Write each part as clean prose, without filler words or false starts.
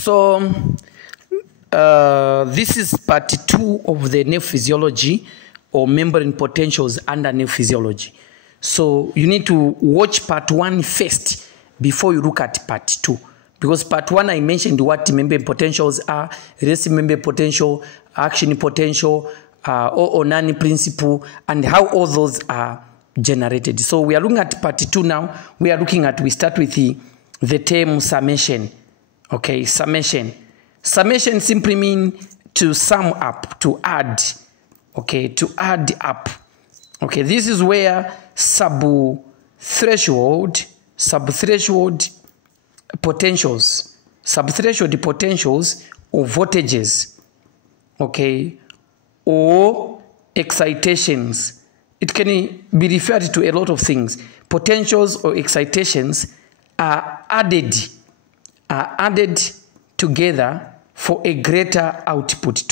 So this is part 2 of the nerve physiology or membrane potentials under nerve physiology. So you need to watch part 1 first before you look at part 2. Because part 1 I mentioned what membrane potentials are, resting membrane potential, action potential, or Nani principle, and how all those are generated. So we are looking at part 2 now. We start with the term summation. Okay, summation. Summation simply means to sum up, to add. Okay, to add up. Okay, this is where subthreshold potentials or voltages, okay, or excitations. It can be referred to a lot of things. Potentials or excitations are added together for a greater output.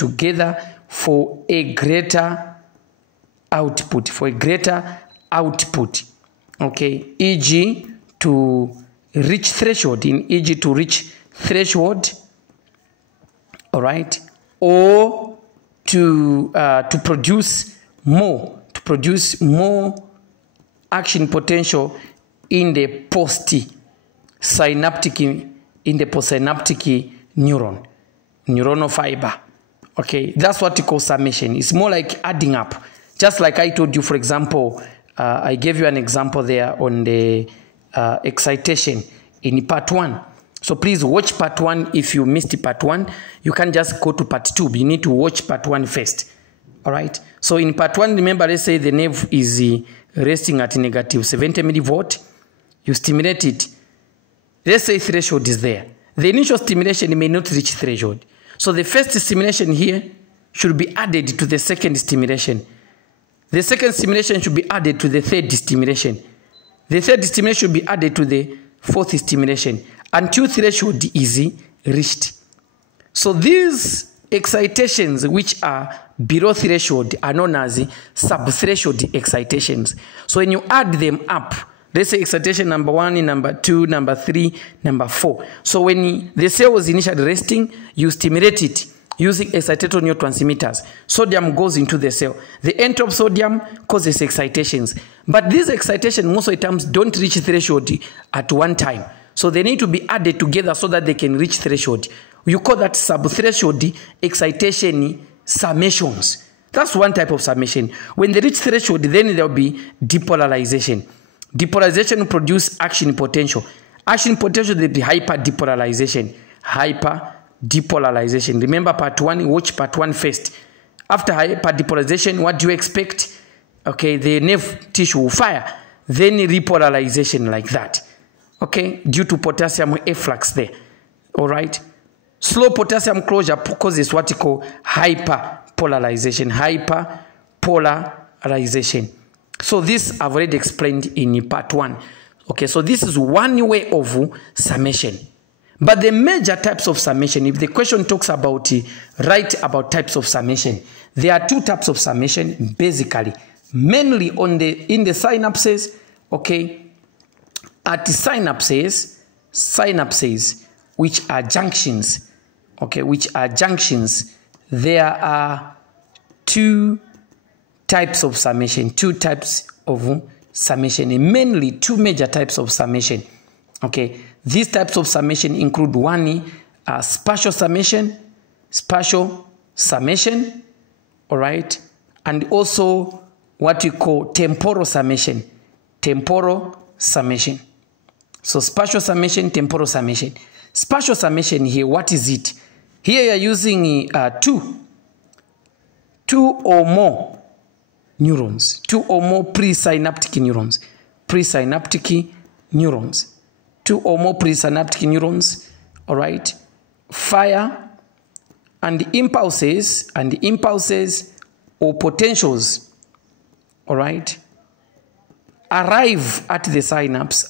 Okay, e.g. to reach threshold, all right, or to produce more action potential in the postsynaptic neuronal fiber. Okay, that's what you call summation. It's more like adding up. Just like I told you, for example, I gave you an example there on the excitation in part 1. So please watch part 1. If you missed part 1, you can't just go to part 2. You need to watch part 1 first. All right. So in part 1, remember, let's say the nerve is resting at negative 70 millivolt. You stimulate it. Let's say threshold is there. The initial stimulation may not reach threshold. So the first stimulation here should be added to the second stimulation. The second stimulation should be added to the third stimulation. The third stimulation should be added to the fourth stimulation until threshold is reached. So these excitations which are below threshold are known as subthreshold excitations. So when you add them up, let's say excitation number 1, number 2, number 3, number 4. So when the cell was initially resting, you stimulate it using excitatory neurotransmitters. Sodium goes into the cell. The entry of sodium causes excitations. But these excitations most of the times don't reach threshold at one time. So they need to be added together so that they can reach threshold. You call that subthreshold excitation summations. That's one type of summation. When they reach threshold, then there will be depolarization. Depolarization will produce action potential. Action potential will be hyperdepolarization. Hyperdepolarization. Remember part 1, watch part 1 first. After hyperdepolarization, what do you expect? Okay, the nerve tissue will fire. Then repolarization like that. Okay, due to potassium efflux there. All right. Slow potassium closure causes what you call hyperpolarization. Hyperpolarization. So this I've already explained in part 1. Okay, so this is one way of summation. But the major types of summation, if the question talks about write about types of summation, there are 2 types of summation basically, mainly in the synapses. Okay, at synapses which are junctions. Okay, there are 2 types of summation, and mainly 2 major types of summation. Okay, these types of summation include one, spatial summation, all right, and also what we call temporal summation. So spatial summation, temporal summation. Spatial summation here, what is it? Here you are using 2 or more neurons, 2 or more presynaptic neurons, 2 or more presynaptic neurons, all right, fire, and impulses or potentials, all right, arrive at the synapse,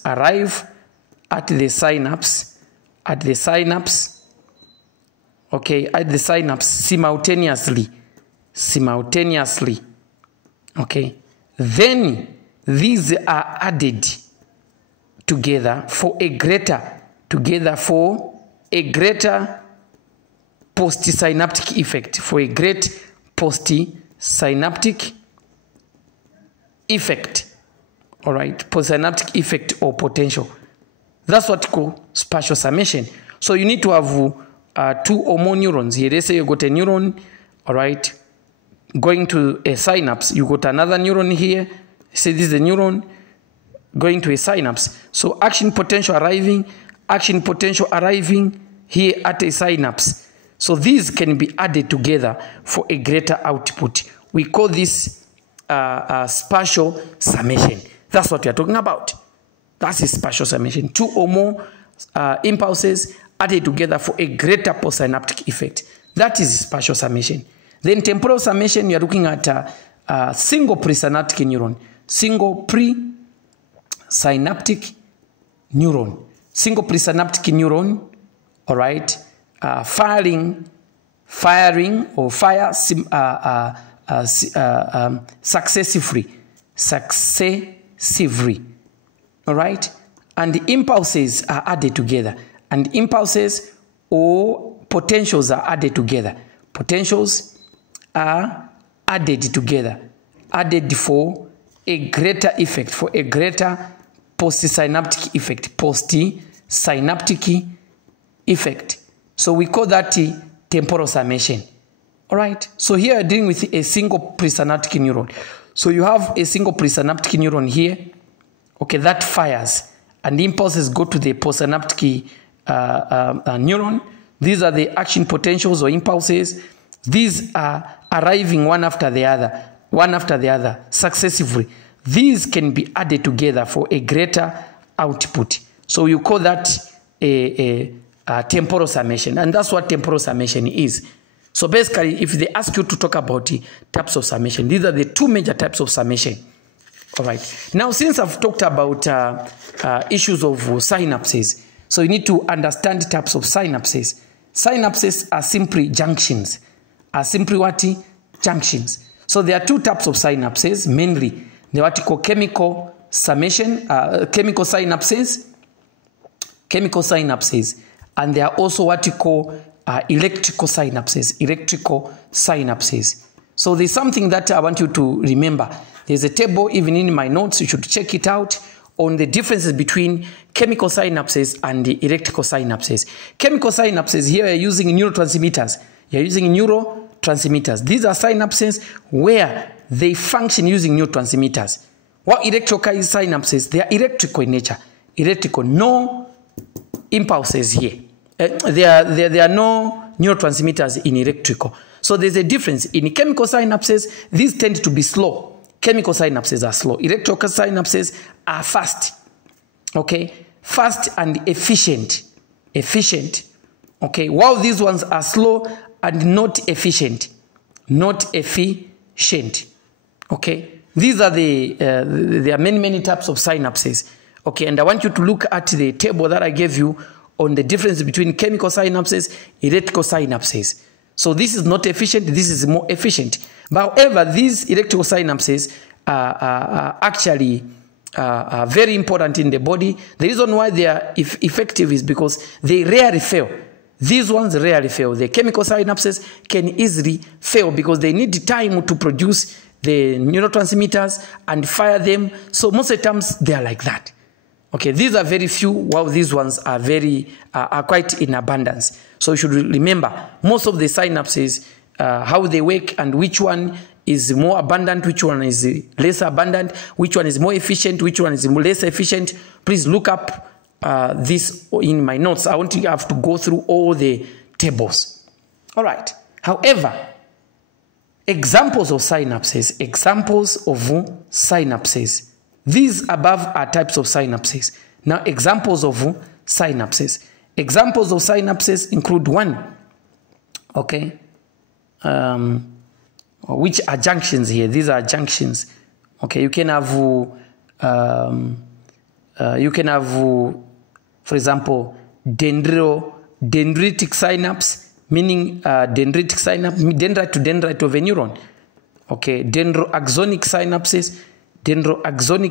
simultaneously. Okay, then these are added together for a greater postsynaptic effect, for a great postsynaptic effect. All right, postsynaptic effect or potential. That's what we call spatial summation. So you need to have 2 or more neurons here. Let's say you got a neuron, all right, going to a synapse. You got another neuron here. Say this is a neuron going to a synapse. So action potential arriving here at a synapse. So these can be added together for a greater output. We call this spatial summation. That's what we are talking about. That's a spatial summation. 2 or more impulses added together for a greater postsynaptic effect. That is spatial summation. Then temporal summation, you are looking at a single presynaptic neuron. Single presynaptic neuron. Single presynaptic neuron, all right, firing or fire successively, all right, and the impulses are added together, and impulses or potentials are added together. Potentials are added together, added for a greater effect, for a greater postsynaptic effect, postsynaptic effect. So we call that temporal summation. All right. So here we're dealing with a single presynaptic neuron. So you have a single presynaptic neuron here, okay, that fires, and the impulses go to the postsynaptic neuron. These are the action potentials or impulses. These are arriving one after the other, successively. These can be added together for a greater output. So you call that a temporal summation, and that's what temporal summation is. So basically, if they ask you to talk about the types of summation, these are the 2 major types of summation. All right. Now, since I've talked about issues of synapses, so you need to understand types of synapses. Synapses are simply junctions. Are simply what? Junctions. So there are 2 types of synapses, mainly. They're what you call chemical summation, chemical synapses, and they are also what you call electrical synapses. So there's something that I want you to remember. There's a table even in my notes, you should check it out, on the differences between chemical synapses and the electrical synapses. Chemical synapses, here you're using neurotransmitters. These are synapses where they function using neurotransmitters. What electrical synapses? They are electrical in nature. Electrical, no impulses here. There are no neurotransmitters in electrical. So there's a difference. In chemical synapses, these tend to be slow. Chemical synapses are slow. Electrical synapses are fast. Okay? Fast and efficient. Okay? While these ones are slow and not efficient. Okay? These are there are many types of synapses. Okay? And I want you to look at the table that I gave you on the difference between chemical synapses, electrical synapses. So this is not efficient, this is more efficient. But however, these electrical synapses are actually very important in the body. The reason why they are effective is because they rarely fail. These ones rarely fail. The chemical synapses can easily fail because they need time to produce the neurotransmitters and fire them. So most of the times they are like that. Okay, these are very few, while these ones are are quite in abundance. So you should remember most of the synapses, how they work, and which one is more abundant, which one is less abundant, which one is more efficient, which one is less efficient. Please look up this in my notes. I want you to have to go through all the tables. All right. However, examples of synapses. These above are types of synapses. Now, examples of synapses. Examples of synapses include 1, okay, which are junctions here. These are junctions. Okay, you can have, for example, dendritic synapse, meaning dendritic synapse, dendrite to dendrite of a neuron. Okay, dendroaxonic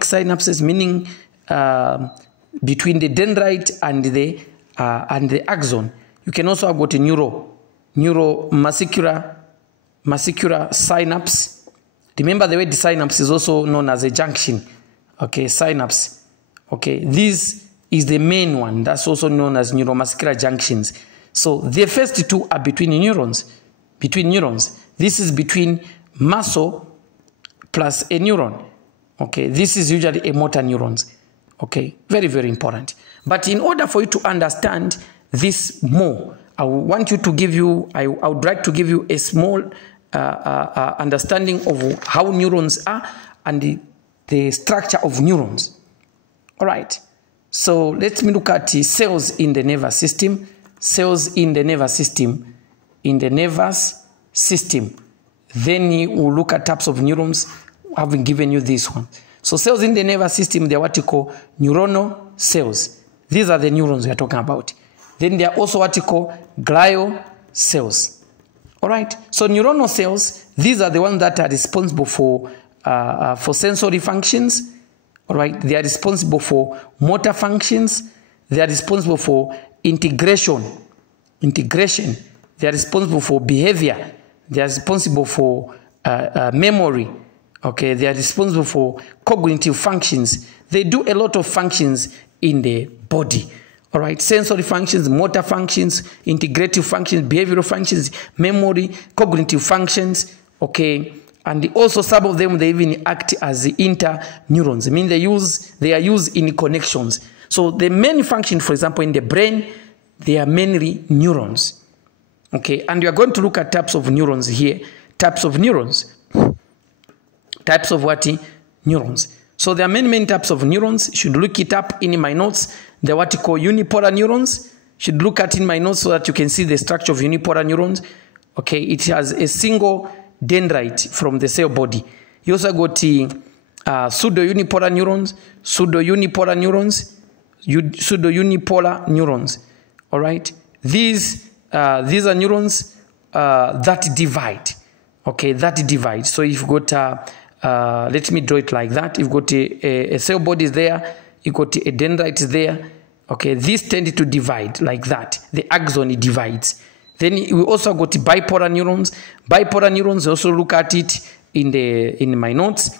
synapses, meaning between the dendrite and the axon. You can also have got a neuromuscular synapse. Remember, the word synapse is also known as a junction. Okay, synapse. Okay, this is the main one. That's also known as neuromuscular junctions. So the first two are between neurons. This is between muscle plus a neuron. Okay, this is usually a motor neurons. Okay, very, very important. But in order for you to understand this more, I would like to give you a small understanding of how neurons are and the structure of neurons. All right. So let me look at cells in the nervous system. Cells in the nervous system. Then we'll look at types of neurons. Having given you this one. So cells in the nervous system, they're what you call neuronal cells. These are the neurons we are talking about. Then they are also what you call glial cells. All right. So neuronal cells, these are the ones that are responsible for sensory functions. All right. They are responsible for motor functions. They are responsible for integration. They are responsible for behavior. They are responsible for memory. Okay. They are responsible for cognitive functions. They do a lot of functions in the body. All right, sensory functions, motor functions, integrative functions, behavioral functions, memory, cognitive functions, okay, and also some of them, they even act as interneurons. I mean, they are used in connections. So the main function, for example, in the brain, they are mainly neurons, okay, and we are going to look at types of neurons here, types of what? Neurons. So there are many types of neurons. Should look it up in my notes. They're what you call unipolar neurons. Should look at in my notes so that you can see the structure of unipolar neurons. Okay, it has a single dendrite from the cell body. You also got pseudo-unipolar neurons. All right, these are neurons that divide. Okay, that divide. So if you've got let me draw it like that. You've got a cell body is there. You've got a dendrite there. Okay, these tend to divide like that. The axon divides. Then we also got bipolar neurons. Bipolar neurons, also look at it in my notes.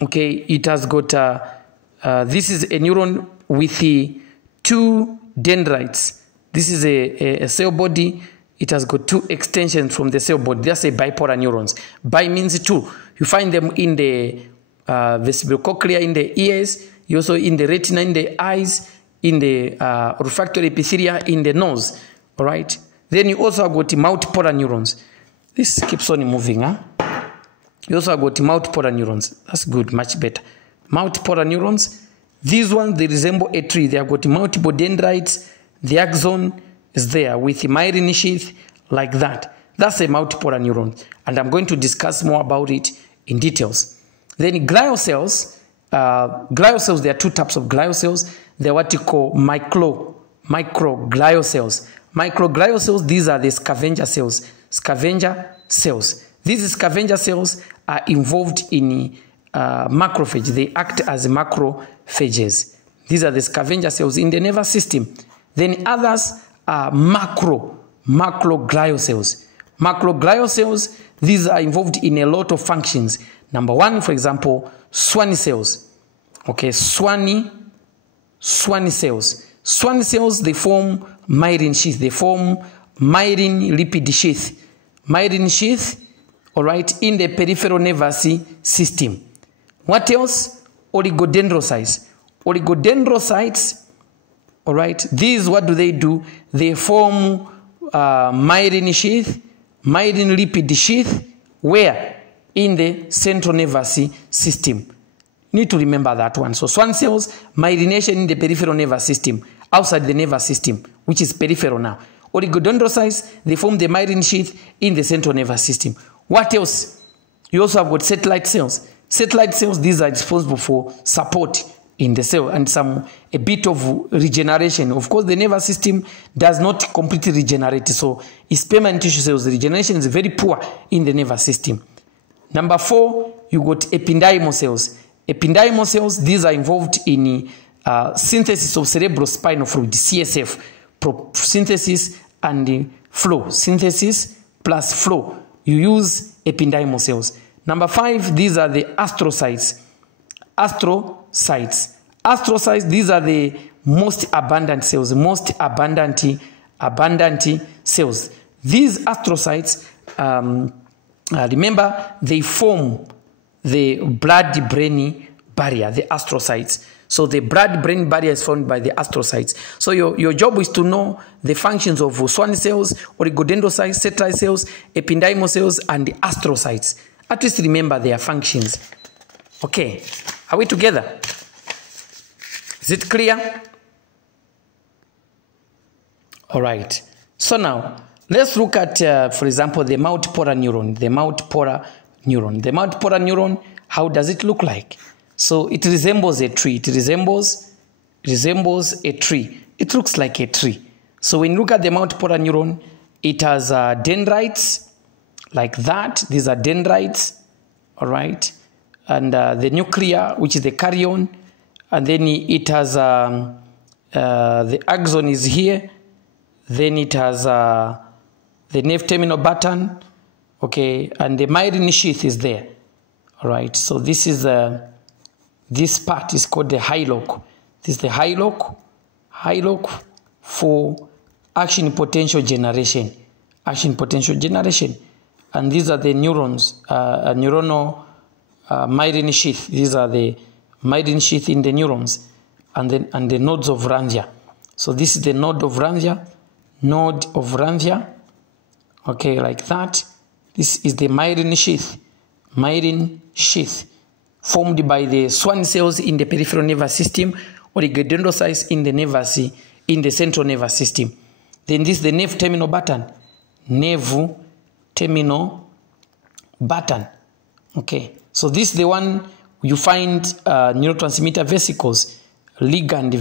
Okay, it has got this is a neuron with two dendrites. This is a cell body. It has got two extensions from the cell body. That's a bipolar neurons. Bi means two. You find them in the vestibular cochlea in the ears. You also in the retina in the eyes, in the olfactory epithelia in the nose. All right. Then you also have got multipolar neurons. This keeps on moving, huh? You also have got multipolar neurons. That's good, much better. Multipolar neurons. These ones, they resemble a tree. They have got multiple dendrites. The axon is there with the myelin sheath like that. That's a multipolar neuron. And I'm going to discuss more about it in details. Then glial cells. There are two types of glial cells. They're what you call microglial cells. Microglial cells, these are the scavenger cells. These scavenger cells are involved in macrophage. They act as macrophages. These are the scavenger cells in the nervous system. Then others are macroglial cells. Macroglial cells, these are involved in a lot of functions. Number one, for example, Schwann cells. Okay, Schwann cells. Schwann cells, they form myelin sheath. They form myelin lipid sheath. Myelin sheath, all right, in the peripheral nervous system. What else? Oligodendrocytes. Oligodendrocytes, all right, these, what do? They form myelin sheath, myelin lipid sheath, where? In the central nervous system. Need to remember that one. So Schwann cells, myelination in the peripheral nervous system, outside the nervous system, which is peripheral now. Oligodendrocytes, they form the myelin sheath in the central nervous system. What else? You also have got satellite cells. Satellite cells, these are responsible for support in the cell and a bit of regeneration. Of course, the nervous system does not completely regenerate. So its permanent tissue cells, the regeneration is very poor in the nervous system. Number 4, you got ependymal cells. Ependymal cells, these are involved in synthesis of cerebrospinal fluid, CSF, synthesis and flow. Synthesis plus flow, you use ependymal cells. Number 5, these are the astrocytes. Astrocytes, these are the most abundant cells, abundant cells. These astrocytes, remember, they form the blood-brain barrier, the astrocytes. So the blood-brain barrier is formed by the astrocytes. So your job is to know the functions of Schwann cells, oligodendrocytes, central cells, ependymal cells, and the astrocytes. At least remember their functions. Okay, are we together? Is it clear? All right. So now, let's look at, for example, the multipolar neuron. The multipolar neuron, how does it look like? So it resembles a tree. It resembles a tree. It looks like a tree. So when you look at the multipolar neuron, it has dendrites like that. These are dendrites, all right? And the nucleus, which is the carrion, and then it has the axon is here. Then it has the nerve terminal button, okay, and the myelin sheath is there, all right? So this is this part is called the hillock. This is the hillock for action potential generation, and these are the neurons, neuronal myelin sheath. These are the myelin sheath in the neurons, and the nodes of Ranvier. So this is the node of Ranvier. Okay, like that. This is the myelin sheath, formed by the Schwann cells in the peripheral nervous system, or the oligodendrocytes in the central nervous system. Then this is the nerve terminal button. Okay, so this is the one you find neurotransmitter vesicles, ligand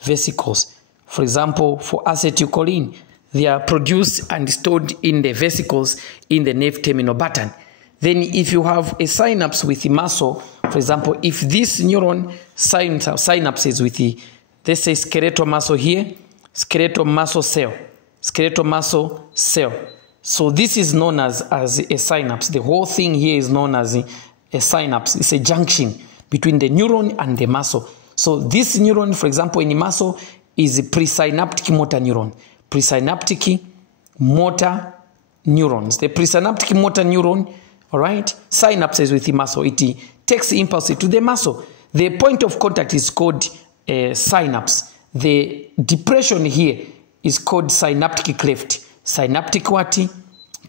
vesicles. For example, for acetylcholine, they are produced and stored in the vesicles in the nerve terminal button. Then if you have a synapse with the muscle, for example, if this neuron synapses with the, let's say, skeletal muscle here, skeletal muscle cell. So this is known as a synapse. The whole thing here is known as a synapse. It's a junction between the neuron and the muscle. So this neuron, for example, in the muscle, is a presynaptic motor neuron. Presynaptic motor neurons. The presynaptic motor neuron, all right, synapses with the muscle. It takes impulse to the muscle. The point of contact is called synapse. The depression here is called synaptic cleft. Synaptic what?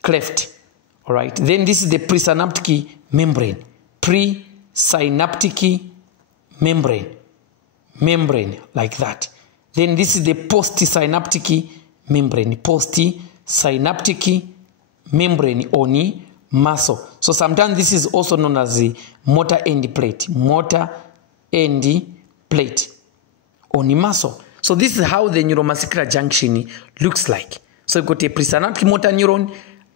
Cleft. All right. Then this is the presynaptic membrane. Presynaptic membrane, like that. Then this is the postsynaptic membrane. Postsynaptic membrane on muscle. So sometimes this is also known as the motor end plate. Motor end plate on muscle. So this is how the neuromuscular junction looks like. So you've got a presynaptic motor neuron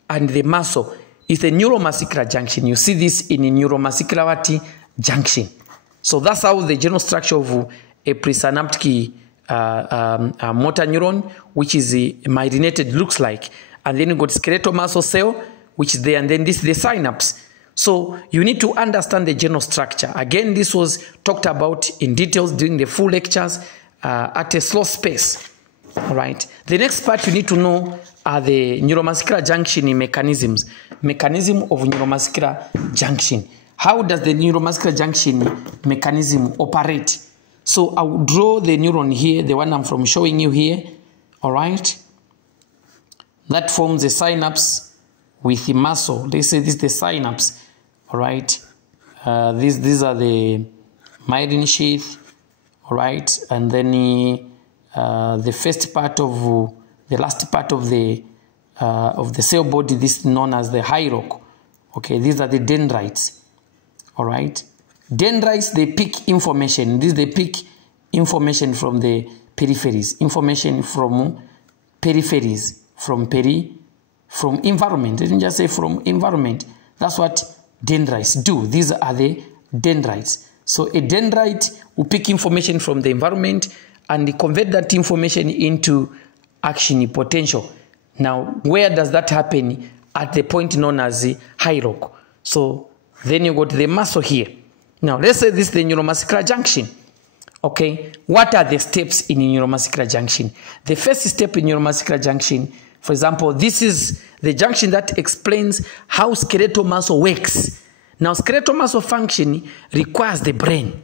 and the muscle is a neuromuscular junction. You see this in a neuromuscular junction. So that's how the general structure of a presynaptic motor neuron, which is myelinated, looks like. And then you got skeletal muscle cell, which is there, and then this is the synapse. So you need to understand the general structure. Again, this was talked about in details during the full lectures at a slow pace. All right. The next part you need to know are the neuromuscular junction mechanisms. Mechanism of neuromuscular junction. How does the neuromuscular junction mechanism operate? So I will draw the neuron here, the one I'm showing you here. All right. That forms a synapse with the muscle. They say this is the synapse. All right. These are the myelin sheath. All right. And then the first part of the last part of the cell body, this is known as the hillock. Okay. These are the dendrites. All right. Dendrites, they pick information. They pick information from the peripheries. Information from peripheries. From environment. Let me just say from environment. That's what dendrites do. These are the dendrites. So a dendrite will pick information from the environment and convert that information into action potential. Now, where does that happen? At the point known as the hillock. So then you go to the muscle here. Now, let's say this is the neuromuscular junction. Okay, what are the steps in neuromuscular junction? The first step in neuromuscular junction, for example, this is the junction that explains how skeletal muscle works. Now, skeletal muscle function requires the brain.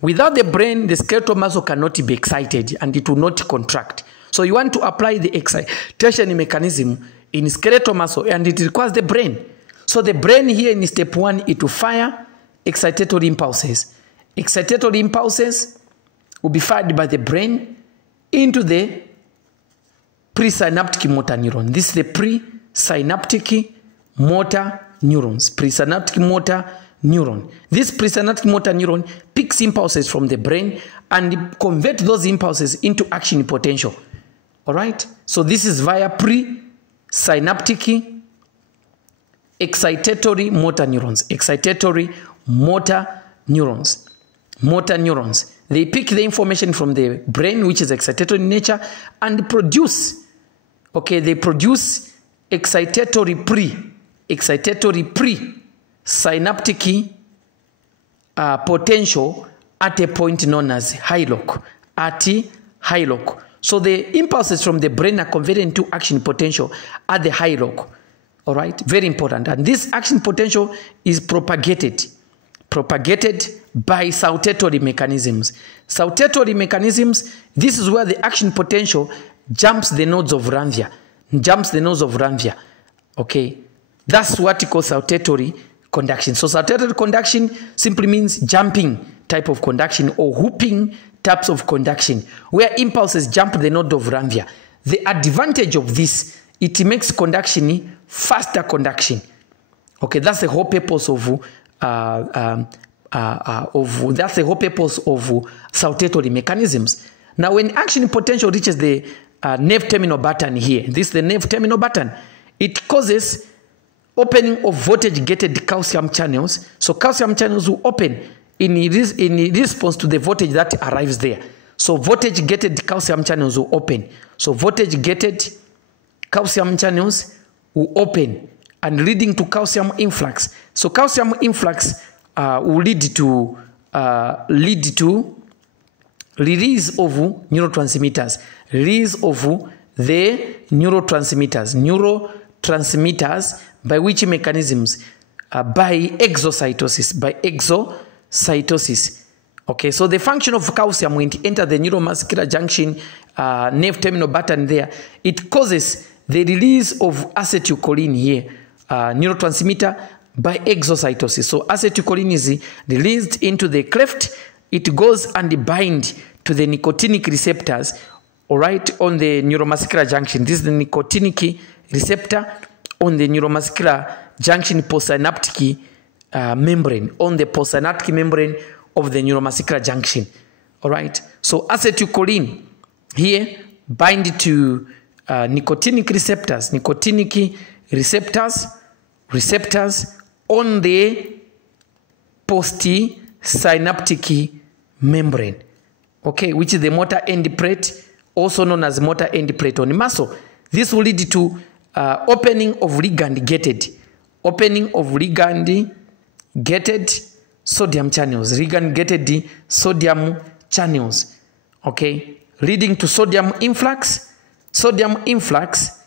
Without the brain, the skeletal muscle cannot be excited and it will not contract. So you want to apply the excitation mechanism in skeletal muscle and it requires the brain. So the brain here in step 1, it will fire excitatory impulses. Excitatory impulses will be fired by the brain into the presynaptic motor neuron. This is the presynaptic motor neurons. Presynaptic motor neuron. This presynaptic motor neuron picks impulses from the brain and converts those impulses into action potential. All right? So this is via presynaptic excitatory motor neurons. Excitatory motor neurons. Motor neurons. They pick the information from the brain, which is excitatory in nature, and produce, okay, they produce excitatory synaptic potential at a point known as hillock. At hillock. So the impulses from the brain are converted into action potential at the hillock. All right, very important. And this action potential is propagated by saltatory mechanisms. Saltatory mechanisms, this is where the action potential jumps the nodes of Ranvier. Okay, that's what we call saltatory conduction. So saltatory conduction simply means jumping type of conduction or whooping types of conduction, where impulses jump the node of Ranvier. The advantage of this, it makes conduction faster conduction. Okay, that's the whole purpose of saltatory mechanisms. Now, when action potential reaches the nerve terminal button here, this is the nerve terminal button, it causes opening of voltage-gated calcium channels. So calcium channels will open in response to the voltage that arrives there. So voltage-gated calcium channels will open. So voltage-gated calcium channels will open and leading to calcium influx. So calcium influx will lead to release of neurotransmitters. Release of the neurotransmitters by which mechanisms? By exocytosis. Okay, so the function of calcium when it enters the neuromuscular junction nerve terminal button there, it causes the release of acetylcholine here, neurotransmitter, by exocytosis. So acetylcholine is released into the cleft. It goes and binds to the nicotinic receptors, all right, on the neuromuscular junction. This is the nicotinic receptor on the neuromuscular junction postsynaptic membrane, on the postsynaptic membrane of the neuromuscular junction. All right. So acetylcholine here bind to nicotinic receptors on the postsynaptic membrane, okay, which is the motor end plate, also known as motor end plate on the muscle. This will lead to opening of ligand-gated sodium channels, ligand-gated sodium channels, okay, leading to sodium influx. Sodium influx,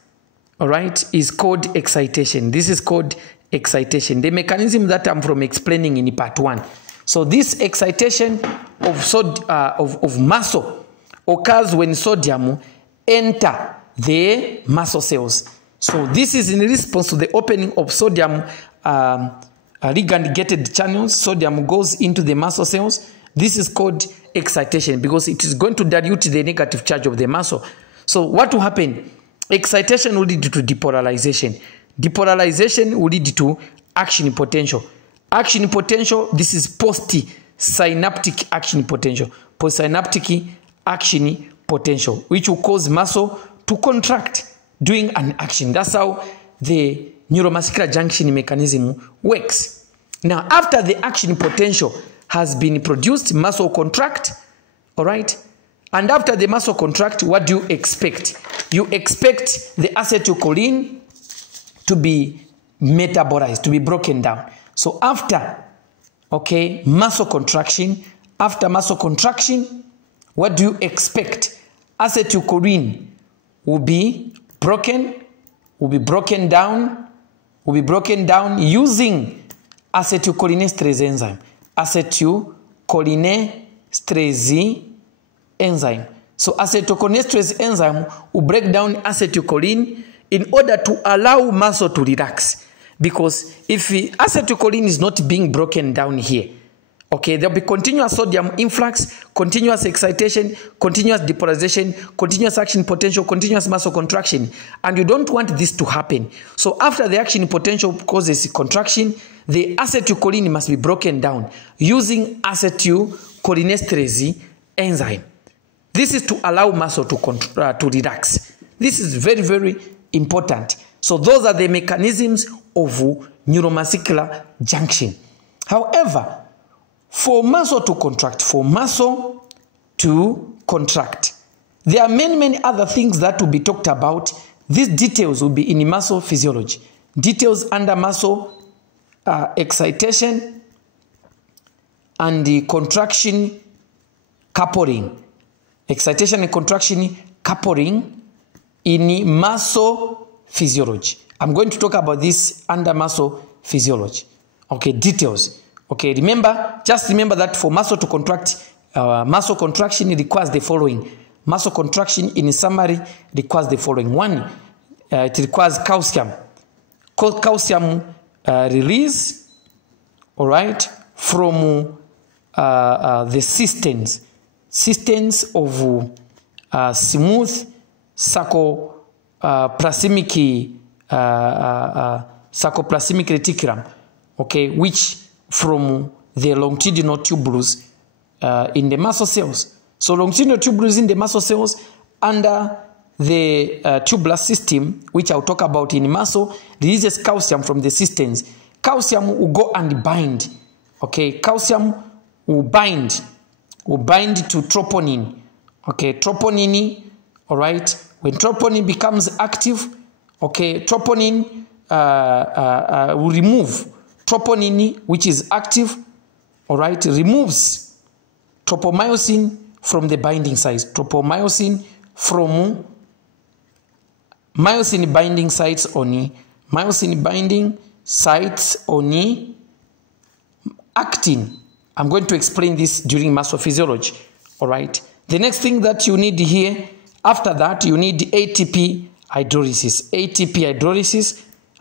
all right, is called excitation. This is called excitation, the mechanism that I'm from explaining in part 1. So this excitation of muscle occurs when sodium enter the muscle cells. So this is in response to the opening of sodium ligand-gated channels. Sodium goes into the muscle cells. This is called excitation because it is going to dilute the negative charge of the muscle. So what will happen? Excitation will lead to depolarization. Depolarization will lead to action potential. Action potential, this is postsynaptic action potential. Postsynaptic action potential, which will cause muscle to contract during an action. That's how the neuromuscular junction mechanism works. Now, after the action potential has been produced, muscle contract, all right? And after the muscle contract, what do you expect? you expect the acetylcholine to be metabolized, to be broken down. So after, okay, muscle contraction, what do you expect? Acetylcholine will be broken down using acetylcholinesterase enzyme. Acetylcholinesterase enzyme. So acetylcholinesterase enzyme will break down acetylcholine in order to allow muscle to relax. Because if acetylcholine is not being broken down here, okay, there will be continuous sodium influx, continuous excitation, continuous depolarization, continuous action potential, continuous muscle contraction, and you don't want this to happen. So after the action potential causes contraction, the acetylcholine must be broken down using acetylcholinesterase enzyme. This is to allow muscle to relax. This is very, very important. So those are the mechanisms of neuromuscular junction. However, for muscle to contract, there are many other things that will be talked about. These details will be in muscle physiology. Details under muscle excitation and the contraction coupling. Excitation and contraction coupling in muscle physiology. I'm going to talk about this under muscle physiology. Okay, details. Okay, just remember that for muscle to contract, muscle contraction requires the following. Muscle contraction, in summary, requires the following. One, it requires calcium. Calcium release, all right, from the systems of smooth sarcoplasmic reticulum, okay, which from the longitudinal tubules in the muscle cells. So longitudinal tubules in the muscle cells under the tubular system, which I'll talk about in muscle, releases calcium from the systems. Calcium will go and bind. Okay, calcium will bind to troponin. Okay, troponin, all right. When troponin becomes active, okay, troponin will remove troponin, which is active, all right, removes tropomyosin from the binding sites. Tropomyosin from myosin binding sites only. Myosin binding sites only. Actin. I'm going to explain this during muscle physiology, all right. The next thing that you need here, after that, you need ATP hydrolysis. ATP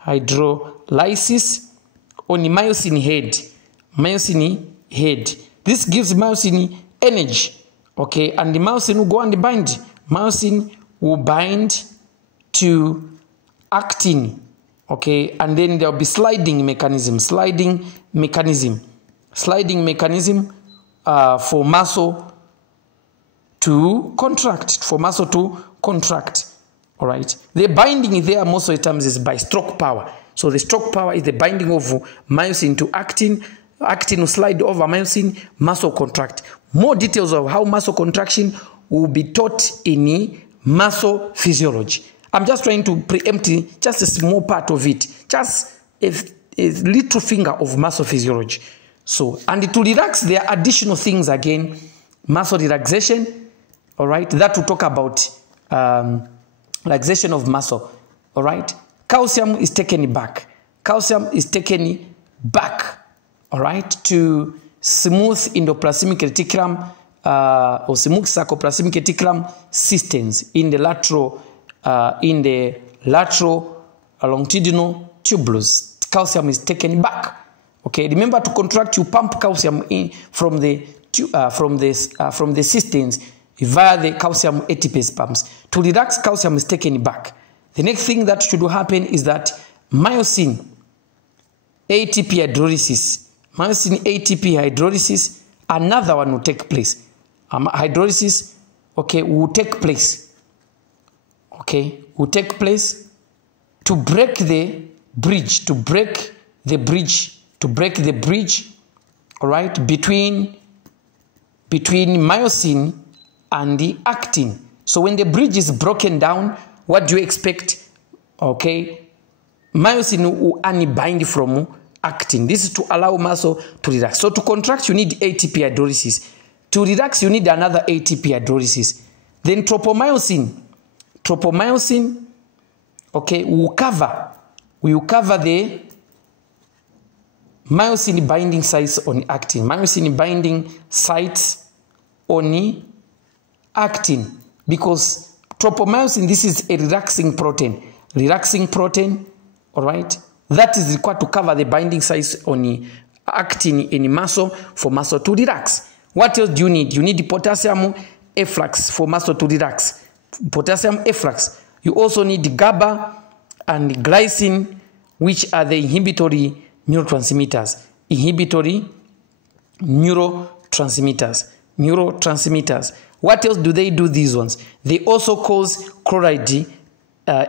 hydrolysis on the myosin head. Myosin head. This gives myosin energy. Okay, and the myosin will go and bind. Myosin will bind to actin. Okay, and then there will be sliding mechanism for muscle to contract. All right. The binding there most of the times is by stroke power. So the stroke power is the binding of myosin to actin. Actin will slide over myosin, muscle contract. More details of how muscle contraction will be taught in muscle physiology. I'm just trying to preempt just a small part of it, just a little finger of muscle physiology. So, and to relax, there are additional things again. Muscle relaxation, all right, that will talk about relaxation of muscle, all right. Calcium is taken back. All right, to smooth endoplasmic reticulum or smooth sarcoplasmic reticulum systems in the lateral longitudinal tubules. Calcium is taken back. Okay, remember to contract, you pump calcium in from the systems via the calcium ATPase pumps. To relax, calcium is taken back. The next thing that should happen is that myosin ATP hydrolysis, another one will take place. Hydrolysis, okay, will take place. Okay, will take place to break the bridge, all right, between myosin and the actin. So when the bridge is broken down, what do you expect? Okay, myosin will only bind from actin. This is to allow muscle to relax. So to contract, you need ATP hydrolysis. To relax, you need another ATP hydrolysis. Then tropomyosin, okay, will cover the myosin binding sites on actin. Myosin binding sites on actin, because tropomyosin, this is a relaxing protein, all right, that is required to cover the binding sites on actin in muscle for muscle to relax. What else do you need? You need potassium efflux for muscle to relax. Potassium efflux. You also need GABA and glycine, which are the inhibitory neurotransmitters. Neurotransmitters. What else do they do, these ones? They also cause chloride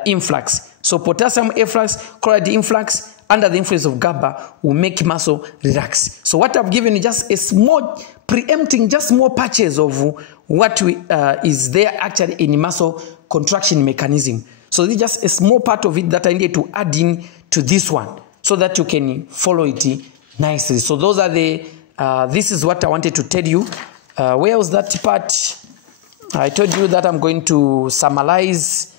influx. So potassium efflux, chloride influx, under the influence of GABA will make muscle relax. So what I've given is just a small, preempting just small patches of what is there actually in muscle contraction mechanism. So this is just a small part of it that I need to add in to this one so that you can follow it nicely. So those are the, this is what I wanted to tell you. Where was that part? I told you that I'm going to summarize.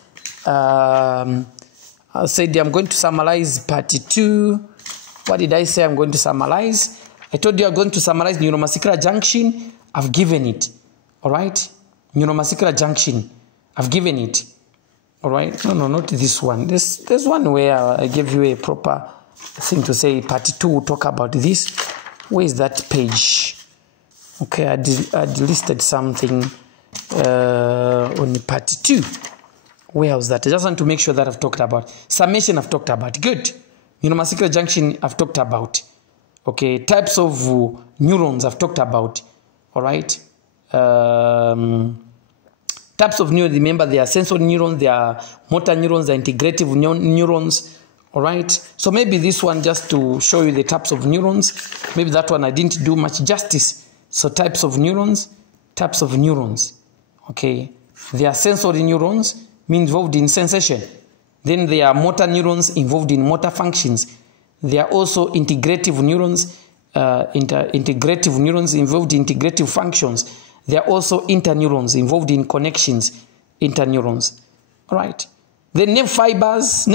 I said I'm going to summarize part 2. What did I say I'm going to summarize? I told you I'm going to summarize neuromuscular junction. I've given it. All right? Neuromuscular junction. I've given it. All right? No, not this one. There's one where I gave you a proper thing to say. Part 2 will talk about this. Where is that page? Okay, I listed something on part 2. Where was that? I just want to make sure that I've talked about. Summation I've talked about. Good. Neuromuscular junction I've talked about. Okay. Types of neurons I've talked about. All right. Types of neurons. Remember, there are sensory neurons, there are motor neurons, there are integrative neurons. All right. So maybe this one just to show you the types of neurons. Maybe that one I didn't do much justice. So types of neurons. Okay. There are sensory neurons, involved in sensation. Then there are motor neurons involved in motor functions. There are also integrative neurons, integrative neurons involved in integrative functions. There are also interneurons involved in connections, interneurons. All right. The nerve fibers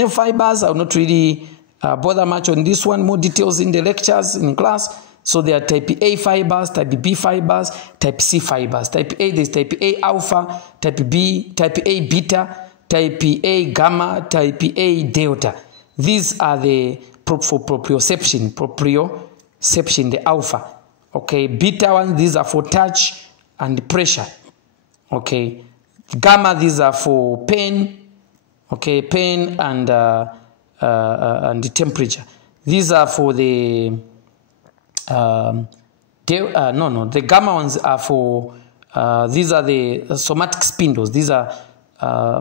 I will not really bother much on this one. More details in the lectures in class. So there are type A fibers, type B fibers, type C fibers. Type A, there's type A alpha, type B, type A beta, type A gamma, type A delta. These are the for proprioception, the alpha. Okay, beta ones, these are for touch and pressure. Okay, gamma, these are for pain. Okay, pain and the temperature. These are for the the gamma ones are for these are the somatic spindles. These are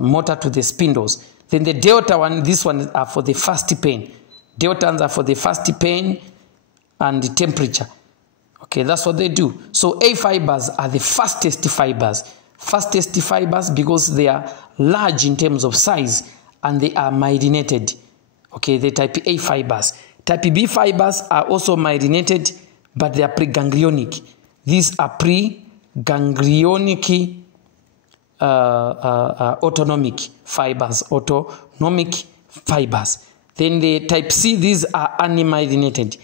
motor to the spindles. Then the delta one, this one are for the fast pain. Delta ones are for the fast pain and the temperature. Okay, that's what they do. So A fibers are the fastest fibers. Fastest fibers because they are large in terms of size and they are myelinated. Okay, the type A fibers. Type B fibers are also myelinated, but they are preganglionic. These are preganglionic autonomic fibers. Then the type C, these are animyelinated.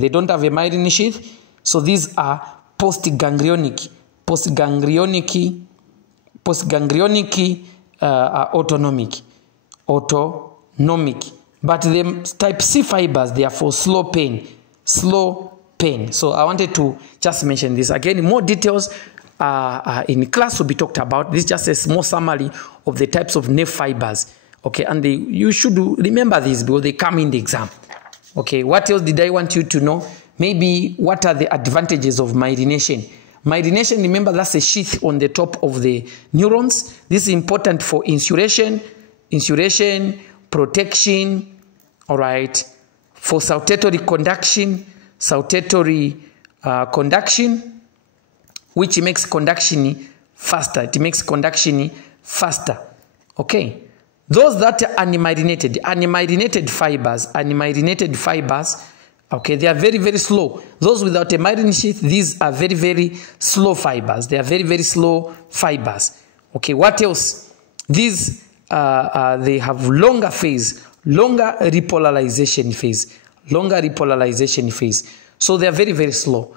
They don't have a myelin sheath, so these are postganglionic autonomic. But the type C fibers, they are for slow pain. So I wanted to just mention this. Again, more details in class will be talked about. This is just a small summary of the types of nerve fibers. Okay, and you should remember this because they come in the exam. Okay, what else did I want you to know? Maybe what are the advantages of myelination? Myelination, remember, that's a sheath on the top of the neurons. This is important for insulation, protection, all right, for saltatory conduction, which makes conduction faster. It makes conduction faster. Okay, those that are unmyelinated fibers, okay, they are very, very slow. Those without a myelin sheath, these are very, very slow fibers. They are very, very slow fibers. Okay, what else? These, they have longer repolarization phase. So they are very, very slow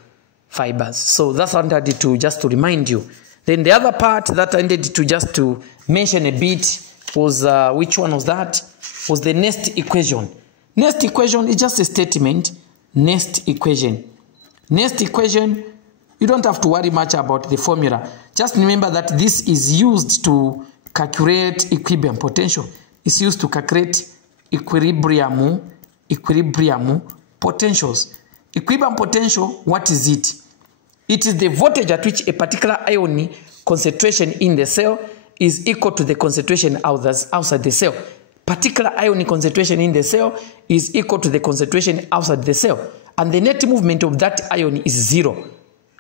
fibers. So that's what I wanted to just to remind you. Then the other part that I needed to just to mention a bit was, which one was that? Was the Nest equation. Nest equation is just a statement. Nest equation, you don't have to worry much about the formula. Just remember that this is used to calculate equilibrium potential. It's used to calculate equilibrium potentials. Equilibrium potential, what is it? It is the voltage at which a particular ion concentration in the cell is equal to the concentration outside the cell. Particular ion concentration in the cell is equal to the concentration outside the cell. And the net movement of that ion is 0.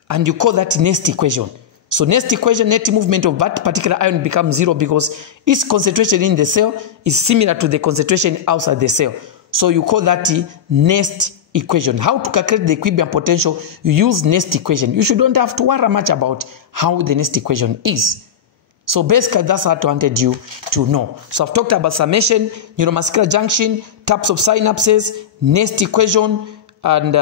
And you call that Nest equation. So Nest equation, net movement of that particular ion becomes 0 because its concentration in the cell is similar to the concentration outside the cell. So you call that Nest equation. How to calculate the equilibrium potential? You use Nest equation. You shouldn't have to worry much about how the Nest equation is. So basically, that's what I wanted you to know. So I've talked about summation, neuromuscular junction, types of synapses, Nest equation, and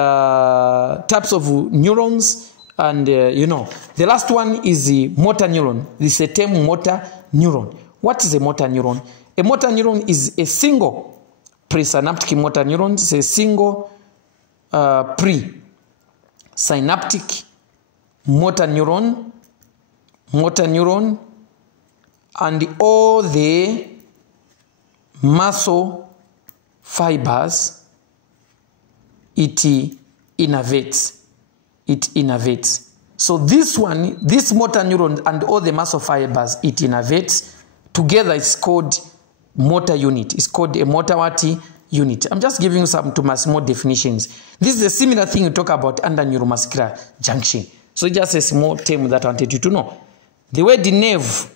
types of neurons. And, the last one is the motor neuron. This is a term, motor neuron. What is a motor neuron? A motor neuron is a single presynaptic motor neuron. It's a single presynaptic motor neuron, and all the muscle fibers it innervates. So this motor neuron and all the muscle fibers it innervates together, it's called motor unit. It's called a motor unit. I'm just giving you some small definitions. This is a similar thing you talk about under neuromuscular junction. So just a small term that I wanted you to know. The word nerve,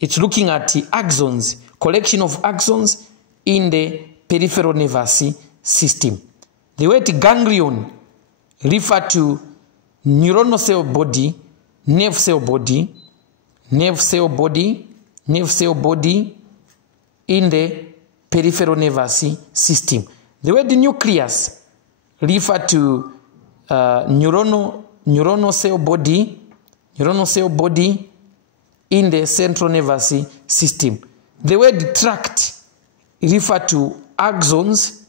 it's looking at axons, collection of axons in the peripheral nervous system. The word ganglion refer to neuronal cell body, nerve cell body in the peripheral nervous system. The word nucleus refer to neuronal cell body in the central nervous system. The word tract refer to axons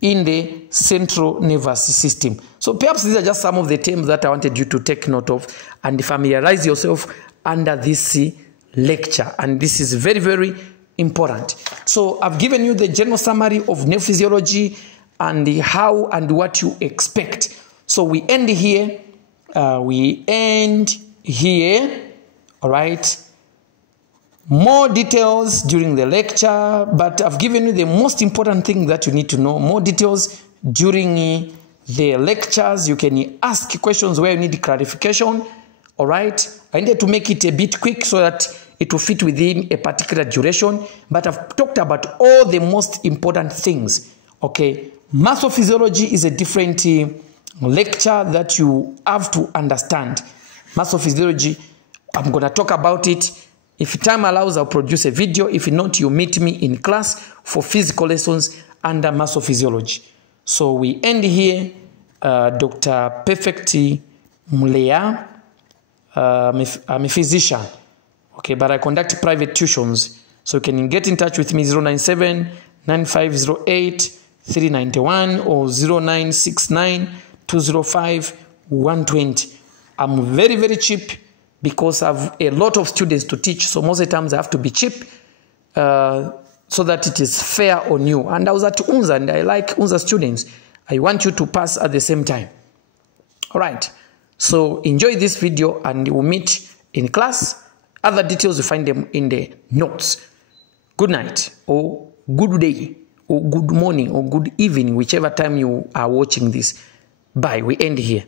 in the central nervous system. So perhaps these are just some of the terms that I wanted you to take note of and familiarize yourself under this lecture. And this is very, very important. So I've given you the general summary of neurophysiology and the how and what you expect. So we end here. All right. More details during the lecture, but I've given you the most important thing that you need to know. More details during the lectures. You can ask questions where you need clarification. All right. I needed to make it a bit quick so that it will fit within a particular duration, but I've talked about all the most important things. Okay. Muscle physiology is a different lecture that you have to understand. Muscle physiology, I'm going to talk about it. If time allows, I'll produce a video. If not, you meet me in class for physical lessons under muscle physiology. So we end here. Dr. Perfect Muleya. I'm a physician. Okay, but I conduct private tuitions. So you can get in touch with me 097-9508-391 or 0969-205-120. I'm very, very cheap, because I have a lot of students to teach. So most of the times I have to be cheap so that it is fair on you. And I was at UNZA and I like UNZA students. I want you to pass at the same time. All right. So enjoy this video and we'll meet in class. Other details, you find them in the notes. Good night or good day or good morning or good evening, whichever time you are watching this. Bye. We end here.